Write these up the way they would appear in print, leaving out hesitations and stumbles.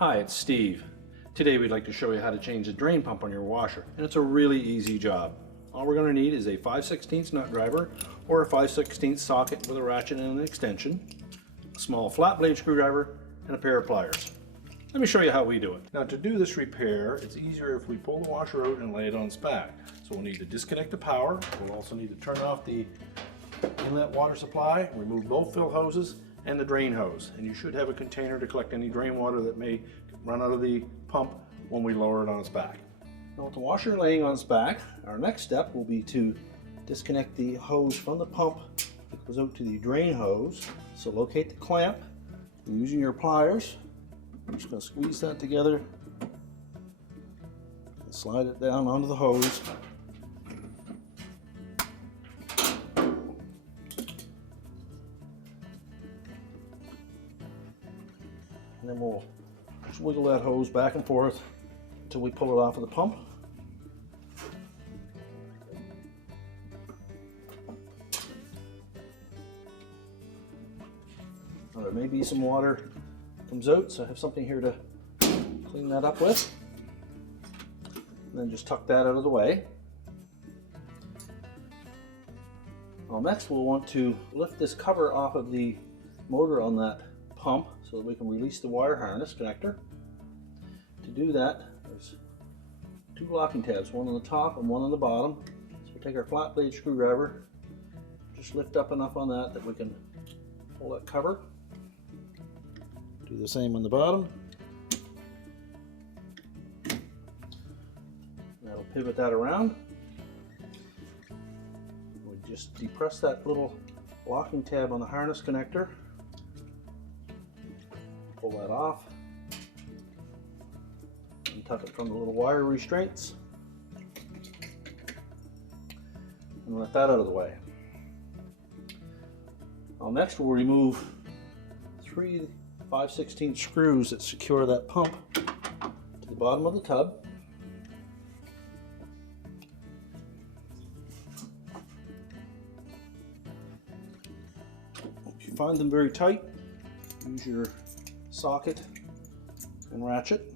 Hi, it's Steve. Today we'd like to show you how to change the drain pump on your washer, and it's a really easy job. All we're going to need is a 5/16 nut driver or a 5/16 socket with a ratchet and an extension, a small flat blade screwdriver, and a pair of pliers. Let me show you how we do it. Now to do this repair, it's easier if we pull the washer out and lay it on its back. So we'll need to disconnect the power. We'll also need to turn off the inlet water supply, remove both fill hoses, and the drain hose. And you should have a container to collect any drain water that may run out of the pump when we lower it on its back. Now with the washer laying on its back, our next step will be to disconnect the hose from the pump that goes out to the drain hose. So locate the clamp, and using your pliers, I'm just going to squeeze that together and slide it down onto the hose. And then we'll just wiggle that hose back and forth until we pull it off of the pump. Now there may be some water that comes out, so I have something here to clean that up with. And then just tuck that out of the way. Well, next we'll want to lift this cover off of the motor on that pump so that we can release the wire harness connector. To do that, there's two locking tabs, one on the top and one on the bottom. So we'll take our flat blade screwdriver, just lift up enough on that that we can pull that cover. Do the same on the bottom. That'll pivot that around. We just depress that little locking tab on the harness connector. Pull that off and tuck it from the little wire restraints and let that out of the way. Now next we'll remove 3 5/16 screws that secure that pump to the bottom of the tub. If you find them very tight, use your socket and ratchet.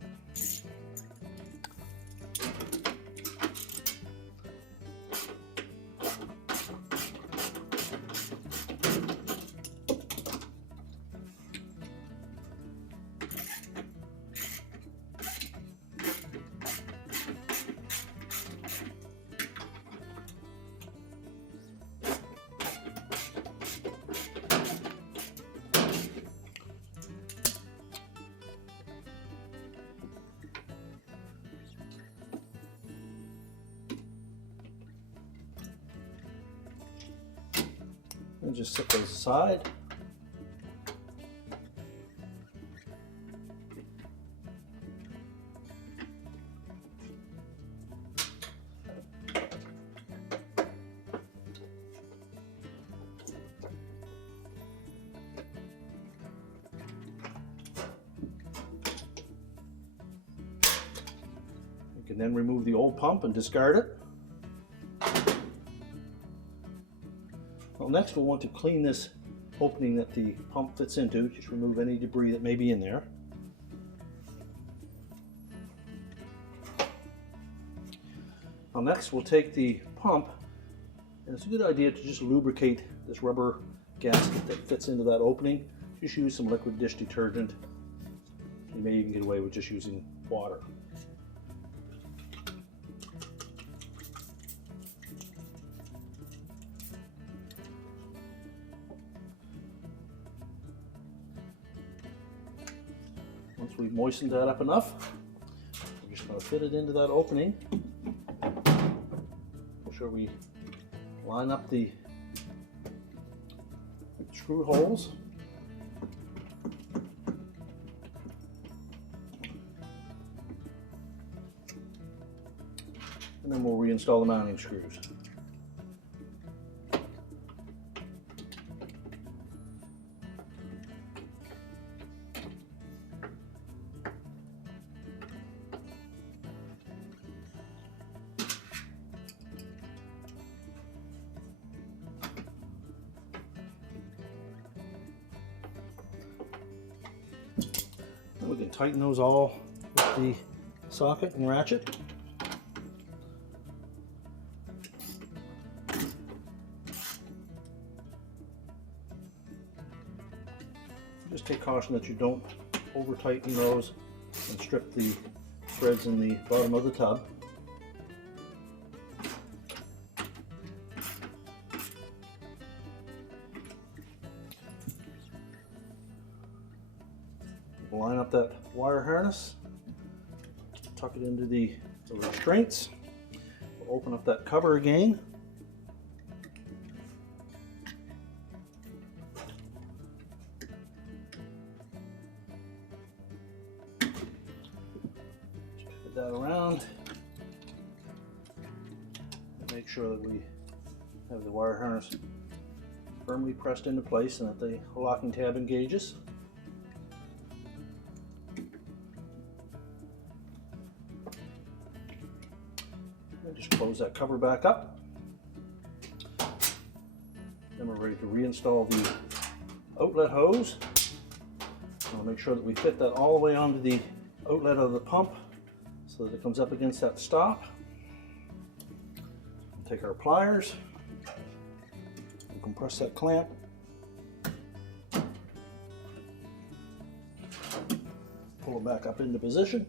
And just set those aside. You can then remove the old pump and discard it. Well, next we'll want to clean this opening that the pump fits into. Just remove any debris that may be in there. Well, next we'll take the pump, and it's a good idea to just lubricate this rubber gasket that fits into that opening. Just use some liquid dish detergent. You may even get away with just using water. Once we've moistened that up enough, we're just going to fit it into that opening. Make sure we line up the screw holes. And then we'll reinstall the mounting screws. we can tighten those all with the socket and ratchet. Just take caution that you don't over tighten those and strip the threads in the bottom of the tub. We'll line up that wire harness, tuck it into the restraints. We'll open up that cover again. Put that around. And make sure that we have the wire harness firmly pressed into place and that the locking tab engages. Just close that cover back up. Then we're ready to reinstall the outlet hose. I'll make sure that we fit that all the way onto the outlet of the pump so that it comes up against that stop. Take our pliers and compress that clamp. Pull it back up into position.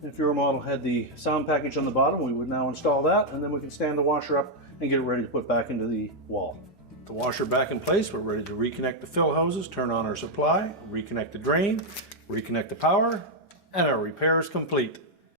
If your model had the sound package on the bottom, we would now install that, and then we can stand the washer up and get it ready to put back into the wall. The washer back in place, we're ready to reconnect the fill hoses, turn on our supply, reconnect the drain, reconnect the power, and our repair is complete.